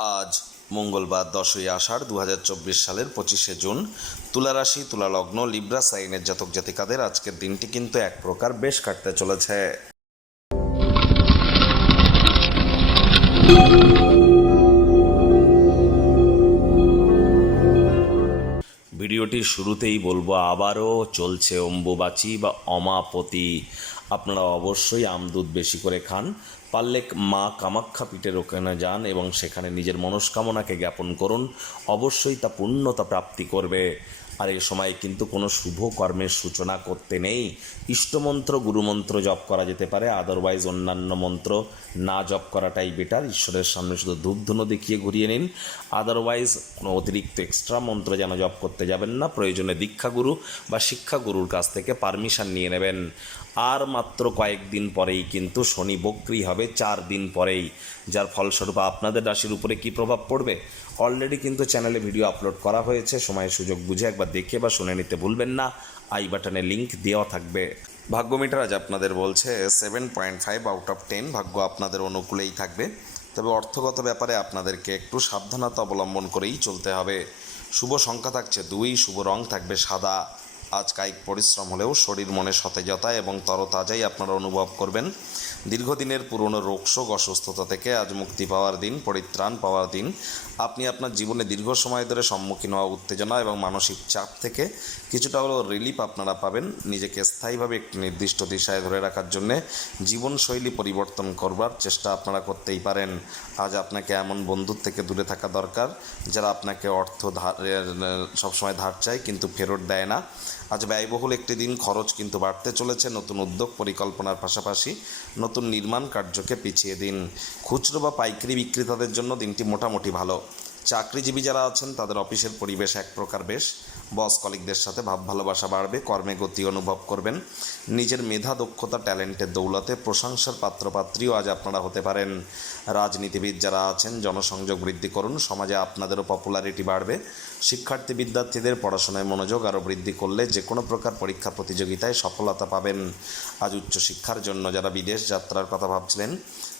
আজ মঙ্গলবার দশই আষাঢ় দু হাজার চব্বিশ সালের পঁচিশে জুন। তুলা রাশি তুলা লগ্ন লিব্রা, সাইনের জাতক জাতিকাদের আজকের দিনটি কিন্তু এক প্রকার বেশ কাটতে চলেছে। ভিডিওটির শুরুতেই বলব, আবারও চলছে অম্বুবাচি বা অমাপতি। আপনারা অবশ্যই আমদুধ বেশি করে খান। পারলে মা কামাখ্যা পীঠের ওখানে যান এবং সেখানে নিজের মনস্কামনাকে জ্ঞাপন করুন। অবশ্যই তা পূর্ণতা প্রাপ্তি করবে। আর এ সময় কিন্তু কোনো শুভ কর্মের সূচনা করতে নেই। ইষ্টমন্ত্র, গুরুমন্ত্র জপ করা যেতে পারে। আদারওয়াইজ অন্যান্য মন্ত্র না জপ করাটাই বেটার ঈশ্বরের সামনে শুধু ধূপধুনো দেখিয়ে ঘুরিয়ে নিন। আদারওয়াইজ কোনো অতিরিক্ত এক্সট্রা মন্ত্র যেন জপ করতে যাবেন না। প্রয়োজনে দীক্ষাগুরু বা শিক্ষাগুরুর কাছ থেকে পারমিশন নিয়ে নেবেন। আর মাত্র কয়েকদিন পরেই কিন্তু শনি বক্রি হবে। চার দিন পরেই। যার ফলস্বরূপ আপনাদের রাশির উপরে কি প্রভাব পড়বে? অলরেডি কিন্তু চ্যানেলে ভিডিও আপলোড করা হয়েছে। সময় সুযোগ বুঝে একবার দেখে বা শুনে নিতে ভুলবেন না। আই বাটনে লিংক দেওয়া থাকবে। ভাগ্য মিটার আজ আপনাদের বলছে seven point five out of ten ভাগ্য আপনাদের অনুকূলেই থাকবে। তবে অর্থগত ব্যাপারে আপনাদেরকে একটু সাবধানতা অবলম্বন করেই চলতে হবে। শুভ সংখ্যা থাকছে দুই, শুভ রং থাকবে সাদা। আজ কায়িক পরিশ্রম হলেও শরীর মনে সতেজতা এবং তরতাজাই আপনারা অনুভব করবেন। দীর্ঘদিনের পুরনো রোগশোক অসুস্থতা থেকে আজ মুক্তি পাওয়ার দিন, পরিত্রাণ পাওয়ার দিন। আপনি আপনার জীবনে দীর্ঘ সময় ধরে সম্মুখীন হওয়া উত্তেজনা এবং মানসিক চাপ থেকে কিছুটা হলেও রিলিফ আপনারা পাবেন। নিজেকে স্থায়ীভাবে একটি নির্দিষ্ট দিশায় ধরে রাখার জন্যে জীবনশৈলী পরিবর্তন করবার চেষ্টা আপনারা করতেই পারেন। আজ আপনাকে এমন বন্ধুর থেকে দূরে থাকা দরকার, যারা আপনাকে অর্থ ধার সবসময় ধার চায় কিন্তু ফেরত দেয় না। আজ ব্যয়বহুল একটি দিন, খরচ কিন্তু বাড়তে চলেছে। নতুন উদ্যোগ পরিকল্পনার পাশাপাশি নতুন নির্মাণ কার্যকে পিছিয়ে দিন। খুচরো বা পাইকারি বিক্রেতাদের জন্য দিনটি মোটামুটি ভালো। চাকরিজীবী যারা আছেন, তাদের অফিসের পরিবেশ এক প্রকার বেশ। বস কলিকদের সাথে ভাব ভালোবাসা বাড়বে, কর্মে গতি অনুভব করবেন। নিজের মেধা, দক্ষতা, ট্যালেন্টের দৌলতে প্রশংসার পাত্রপাত্রীও আজ আপনারা হতে পারেন। রাজনীতিবিদ যারা আছেন, জনসংযোগ বৃদ্ধি করুন, সমাজে আপনাদেরও পপুলারিটি বাড়বে। শিক্ষার্থী, বিদ্যার্থীদের পড়াশোনায় মনোযোগ আরও বৃদ্ধি করলে যে কোনো প্রকার পরীক্ষা প্রতিযোগিতায় সফলতা পাবেন। আজ উচ্চশিক্ষার জন্য যারা বিদেশ যাত্রার কথা ভাবছিলেন,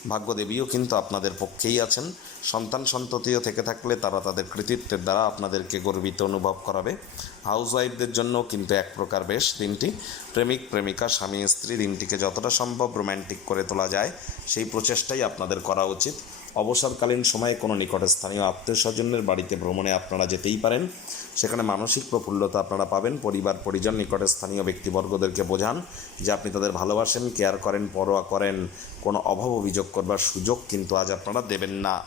ভাগ্যদেবীও কিন্তু আপনাদের পক্ষেই আছেন। সন্তান সন্ততিও থেকে থাকলে তারা তাদের কৃতিত্বের দ্বারা আপনাদেরকে গর্বিত অনুভব করাবে। হাউস ওয়াইফদের জন্য কিন্তু এক প্রকার বেশ দিনটি। প্রেমিক, প্রেমিকা, স্বামী, স্ত্রী দিনটিকে যতটা সম্ভব রোম্যান্টিক করে তোলা যায়, সেই প্রচেষ্টাই আপনাদের করা উচিত। অবসরকালীন সময়ে কোনো নিকটস্থানীয় আত্মীয় স্বজনের বাড়িতে ভ্রমণে আপনারা যেতেই পারেন। সেখানে মানসিক প্রফুল্লতা আপনারা পাবেন। পরিবার, পরিজন নিকটে স্থানীয় ব্যক্তিবর্গদেরকে বোঝান যে আপনি তাদের ভালোবাসেন কেয়ার করেন, পরোয়া করেন। কোনো অভাব অভিযোগ করবার সুযোগ কিন্তু আজ আপনারা দেবেন না।